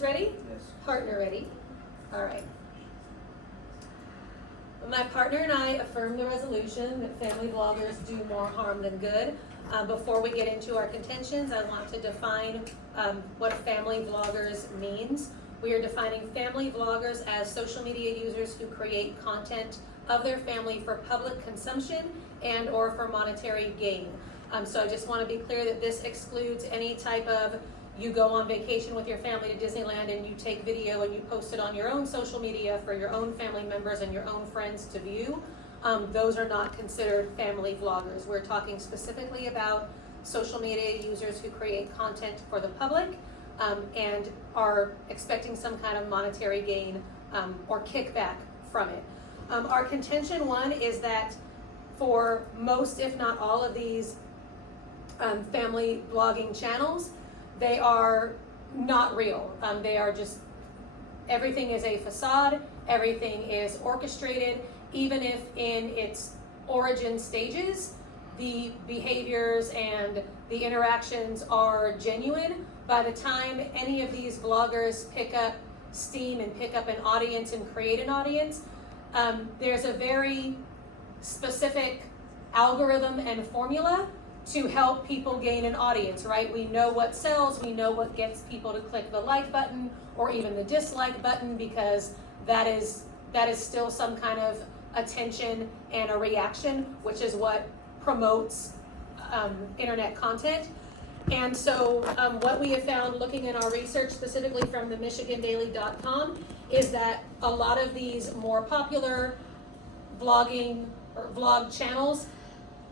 Ready? Yes. Partner ready? All right. My partner and I affirm the resolution that family vloggers do more harm than good. Before we get into our contentions, I want to define what family vloggers means. We are defining family vloggers as social media users who create content of their family for public consumption and or for monetary gain. So I just want to be clear that this excludes any type of you go on vacation with your family to Disneyland and you take video and you post it on your own social media for your own family members and your own friends to view. Those are not considered family vloggers. We're talking specifically about social media users who create content for the public and are expecting some kind of monetary gain or kickback from it. Our contention one is that for most, if not all of these family blogging channels, they are not real. They are just, everything is a facade, everything is orchestrated, even if in its origin stages, the behaviors and the interactions are genuine. By the time any of these vloggers pick up steam and pick up an audience and create an audience, there's a very specific algorithm and formula to help people gain an audience, right? We know what sells, we know what gets people to click the like button or even the dislike button, because that is still some kind of attention and a reaction, which is what promotes internet content. And so what we have found looking in our research, specifically from the michigandaily.com, is that a lot of these more popular vlogging or vlog channels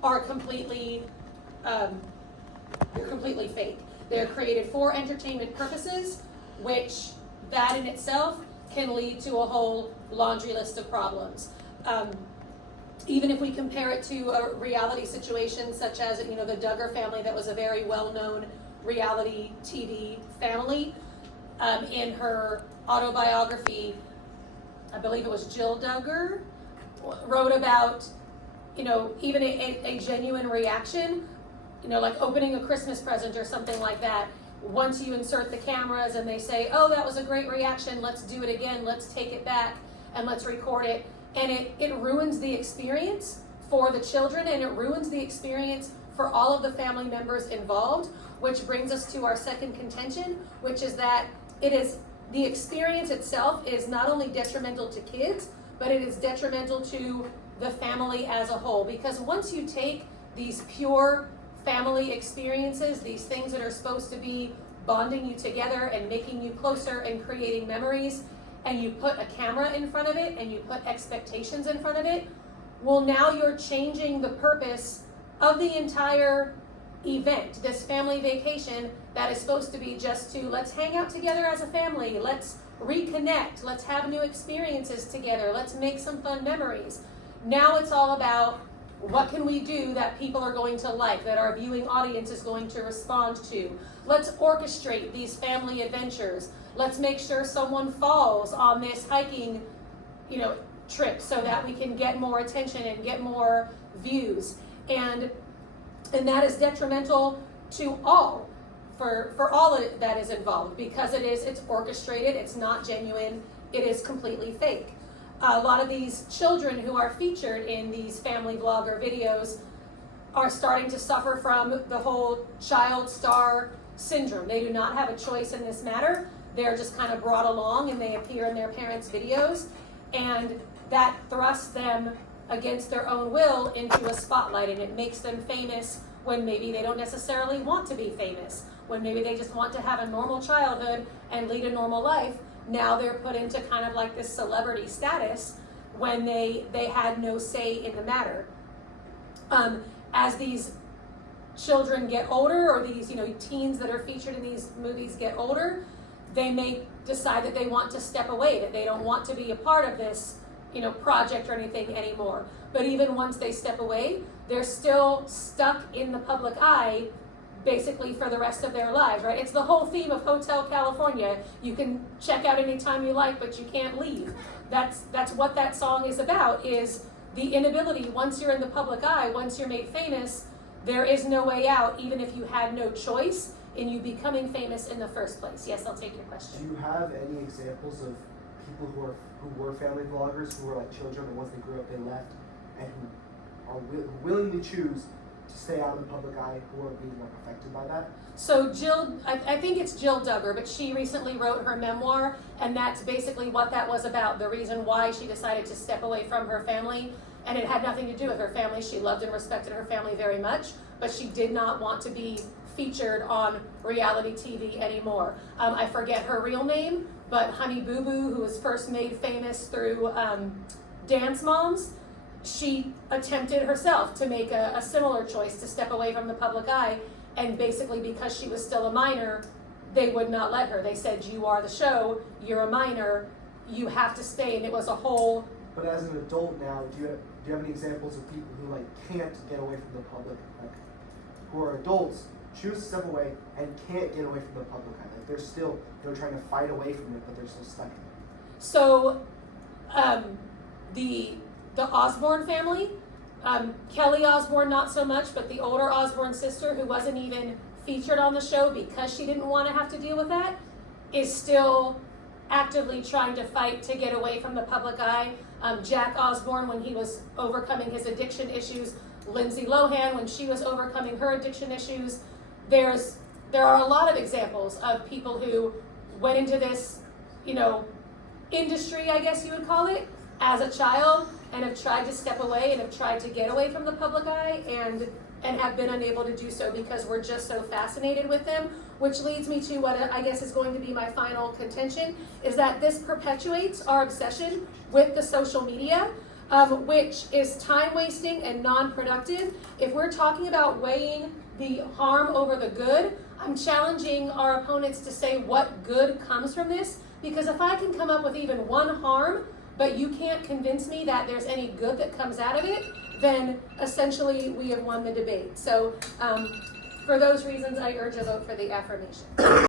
are completely fake. They're created for entertainment purposes, which that in itself can lead to a whole laundry list of problems. Even if we compare it to a reality situation such as, the Duggar family, that was a very well-known reality TV family. In her autobiography, I believe it was Jill Duggar, wrote about, even a genuine reaction, like opening a Christmas present or something like that. Once you insert the cameras and they say, oh, that was a great reaction, let's do it again, let's take it back and let's record it. And it ruins the experience for the children, and it ruins the experience for all of the family members involved, which brings us to our second contention, which is that the experience itself is not only detrimental to kids, but it is detrimental to the family as a whole. Because once you take these pure family experiences, these things that are supposed to be bonding you together and making you closer and creating memories, and you put a camera in front of it and you put expectations in front of it, well, now you're changing the purpose of the entire event, this family vacation that is supposed to be just to let's hang out together as a family, let's reconnect, let's have new experiences together, let's make some fun memories. Now it's all about what can we do that people are going to like, that our viewing audience is going to respond to. Let's orchestrate these family adventures. Let's make sure someone falls on this hiking, trip so that we can get more attention and get more views. And that is detrimental to all, for all that is involved, because it's orchestrated, it's not genuine, it is completely fake. A lot of these children who are featured in these family vlogger videos are starting to suffer from the whole child star syndrome. They do not have a choice in this matter. They're just kind of brought along and they appear in their parents' videos, and that thrusts them against their own will into a spotlight, and it makes them famous when maybe they don't necessarily want to be famous, when maybe they just want to have a normal childhood and lead a normal life. Now they're put into kind of like this celebrity status when they had no say in the matter. As these children get older, or these teens that are featured in these movies get older, they may decide that they want to step away, that they don't want to be a part of this project or anything anymore. But even once they step away, they're still stuck in the public eye basically for the rest of their lives, right? It's the whole theme of Hotel California. You can check out anytime you like, but you can't leave. That's what that song is about, is the inability, once you're in the public eye, once you're made famous, there is no way out. Even if you had no choice, in you becoming famous in the first place. Yes, I'll take your question. Do you have any examples of people who were family vloggers, who were like children, and once they grew up they left, and who are willingly choose to stay out of the public eye, who are being like affected by that? So Jill, I think it's Jill Duggar, but she recently wrote her memoir, and that's basically what that was about, the reason why she decided to step away from her family. And it had nothing to do with her family. She loved and respected her family very much, but she did not want to be featured on reality TV anymore. I forget her real name, but Honey Boo Boo, who was first made famous through Dance Moms, she attempted herself to make a similar choice to step away from the public eye, and basically because she was still a minor, they would not let her. They said, you are the show, you're a minor, you have to stay, and it was a whole... But as an adult now, do you have any examples of people who like can't get away from the public, like who are adults, choose to step away and can't get away from the public eye? Like they're trying to fight away from it, but they're still stuck in it. So, the Osborne family, Kelly Osborne not so much, but the older Osborne sister, who wasn't even featured on the show because she didn't want to have to deal with that, is still actively trying to fight to get away from the public eye. Jack Osborne, when he was overcoming his addiction issues, Lindsay Lohan, when she was overcoming her addiction issues. There are a lot of examples of people who went into this, industry, I guess you would call it, as a child, and have tried to step away and have tried to get away from the public eye and have been unable to do so because we're just so fascinated with them, which leads me to what I guess is going to be my final contention, is that this perpetuates our obsession with the social media, which is time-wasting and non-productive. If we're talking about weighing the harm over the good, I'm challenging our opponents to say what good comes from this, because if I can come up with even one harm, but you can't convince me that there's any good that comes out of it, then essentially we have won the debate. So for those reasons, I urge a vote for the affirmation.